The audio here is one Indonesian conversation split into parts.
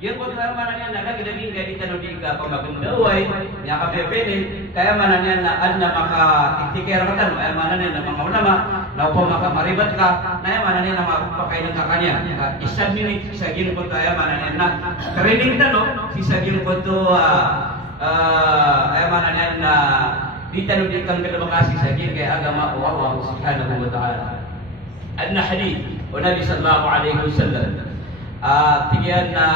Dia ko tayo mananya na nagdaging kay tanong di ka pamagandaway, nya ka pepene, kaya mananya na ad na maka tiktikera ka tan, kaya mananya na mga ulama, na upo maka maribat ka, na mananya na makapakain ng kakanya. Isang minute sagin ko tayo mananya na training tanong, si sagin ko to ay mananya na di tanong di kang kalabakasi sagin kay agama o Allah subhanahu wa ta'ala. Adna hadith, o Nabi sallallahu alaihi wasallam. Tigian na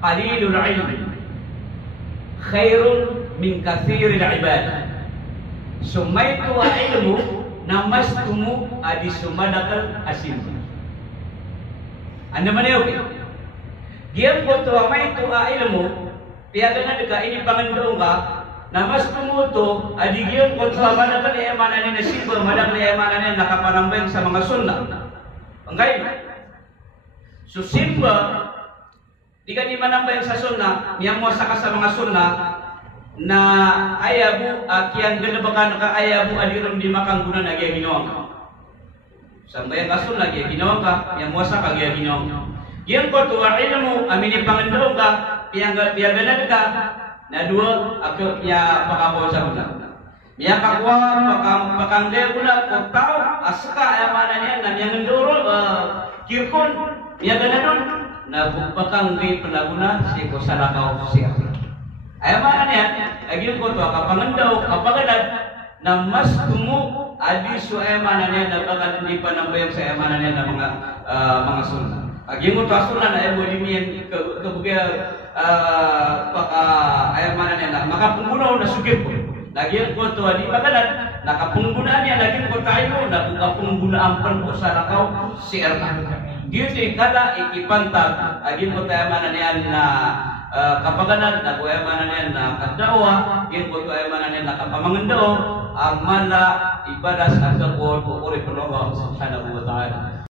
qalilul ilm khairun min kathiril ibad. Sumaitu ilmu namastumu adi sumadakal asim. Anda mana okay? Diam ko to amaitu ilmu piaga na deka ini pangandong ka namastumu to adi diam ko to amadakal emanan ni nasiba madakal emanan nakapanambay sa mga sunnah. Enggak. Susimba di ka di manambay sa sunnah, miyang mo sa mga sunnah na ayabu akian ganabakan ka ayabu adiron di makangguna na gaya ginawa ka. Sambayan ka sunnah gaya ginawa ka, miyang mo sa ka gaya ginawa ka. Yang ko tuwa ilmu amini pangandong ka, piyaganad ka na dua ako niya pakabaw sa una. Miya kakwa pakangge gula ko tao aska ayamana niya na miyang nduro kirkon ya ganun na bukpakang di penaguna si kosalakaw siya. Ay mana niya, agil ko to kapangandaw kapaganad na mas tumu adi su ay mana niya na bakal di panambayang sa ay mana niya na mga sunnah. Agil mo to sunnah na ay mo dimiyan kabugya ay mana niya na makapunggunaw na sugip ko. Lagi ko to di baganad nakapunggunaan niya lagi ko tayo na punggunaan pan ko sa lakaw si Erman. Dito kada ikipantag agin ko tayo mananian na kapaganan na kuya mananian na kadawa agin ko tayo mananian na kapamangandao ang mala ibadas ang kapor ko uri Allah subhanahu wa ta'ala.